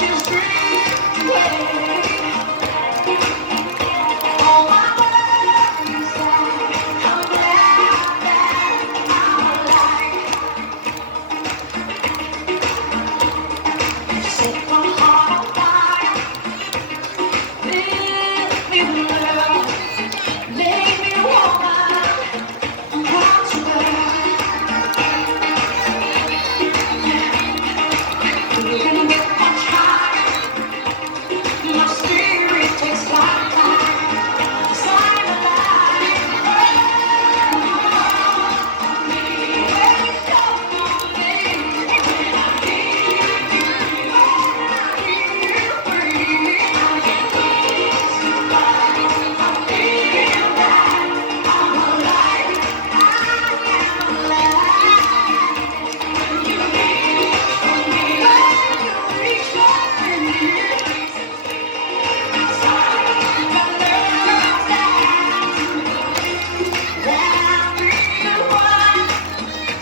just drift away. All my worries that I'm glad that I'm alive. Set my heart on fire, fill me with love, make me woman, want to love. We're gonna get much higher. My spirit takes flight, 'cause I'm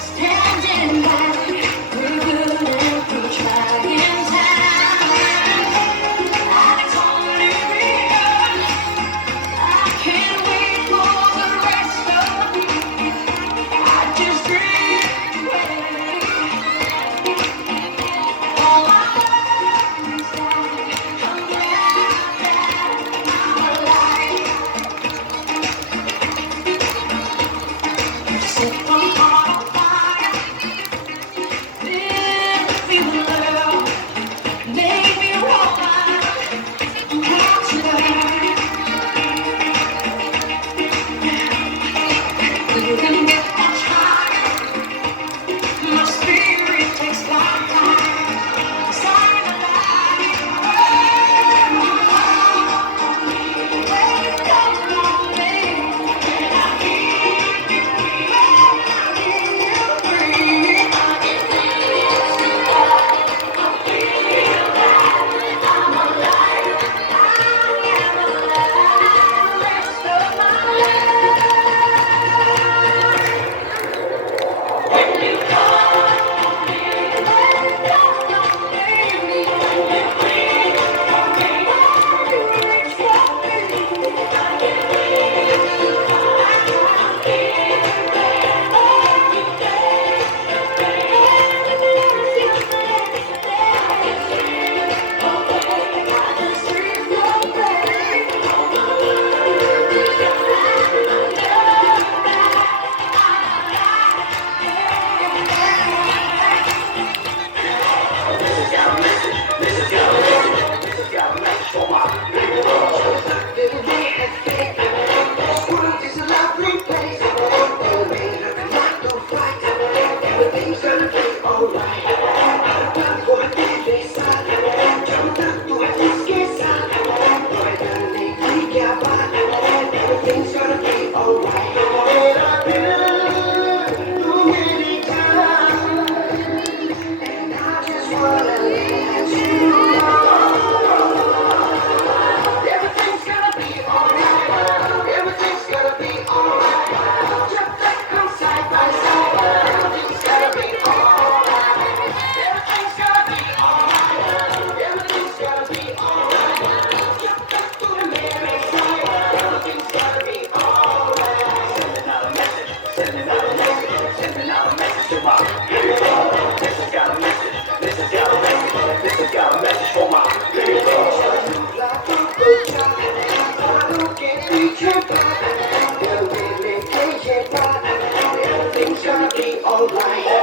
standing back, through good and through trying times. And it's only begun. I can't wait for the rest of me. I just drift away. All my worries that I'm glad that I'm alive. Set my heart on fire, fill me with love, make me woman, want to love. We're gonna get much higher. My spirit takes flight, 'cause I'm alive. Wake up on me, and I hear you breathe. I can feel that I'm alive. I am alive the rest of my Everything's gonna be alright.